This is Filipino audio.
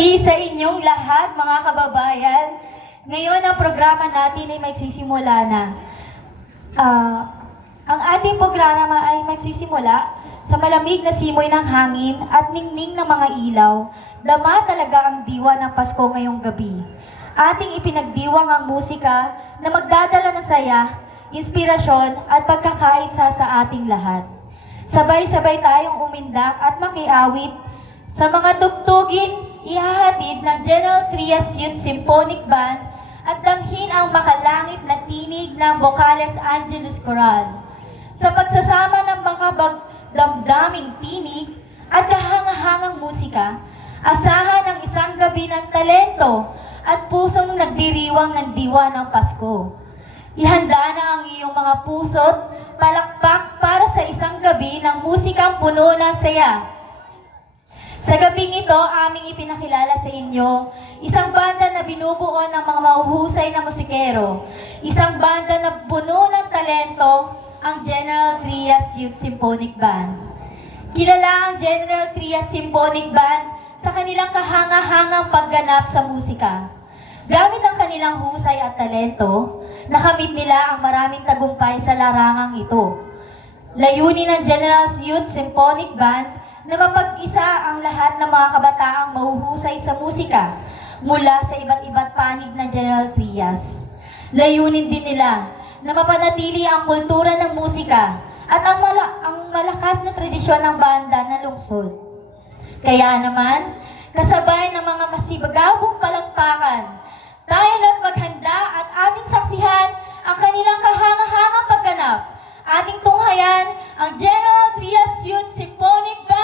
gabi sa inyong lahat, mga kababayan. Ngayon, ang programa natin ay magsisimula na. Ang ating programa ay magsisimula sa malamig na simoy ng hangin at ningning ng mga ilaw. Dama talaga ang diwa ng Pasko ngayong gabi. Ating ipinagdiwang ang musika na magdadala ng saya, inspirasyon at pagkakaisa sa ating lahat. Sabay-sabay tayong umindak at makiawit sa mga tugtugin ihahatid ng General Trias Youth Symphonic Band at damhin ang makalangit na tinig ng Vocales Angelus Choral. Sa pagsasama ng makabagdamdaming tinig at kahangahangang musika, asahan ang isang gabi ng talento at pusong nagdiriwang ng diwa ng Pasko. Ihanda na ang iyong mga puso't palakpak para sa isang gabi ng musikang puno ng saya. Sa gabing ito, aming ipinakilala sa inyo, isang banda na binubuo ng mga mahuhusay na musikero, isang banda na puno ng talento, ang General Trias Youth Symphonic Band. Kilala ang General Trias Symphonic Band sa kanilang kahangahangang pagganap sa musika. Gamit ang kanilang husay at talento, nakamit nila ang maraming tagumpay sa larangang ito. Layunin ng General Youth Symphonic Band na mapag-isa ang lahat ng mga kabataang mahuhusay sa musika mula sa iba't panig ng General Trias. Layunin din nila na mapanatili ang kultura ng musika at ang malakas na tradisyon ng banda na lungsod. Kaya naman, kasabay ng mga masibagabong palakpakan, tayo na't maghanda at ating saksihan ang kanilang kahangahangang pagganap. Ating tunghayan ang General Trias Youth Symphonic Band!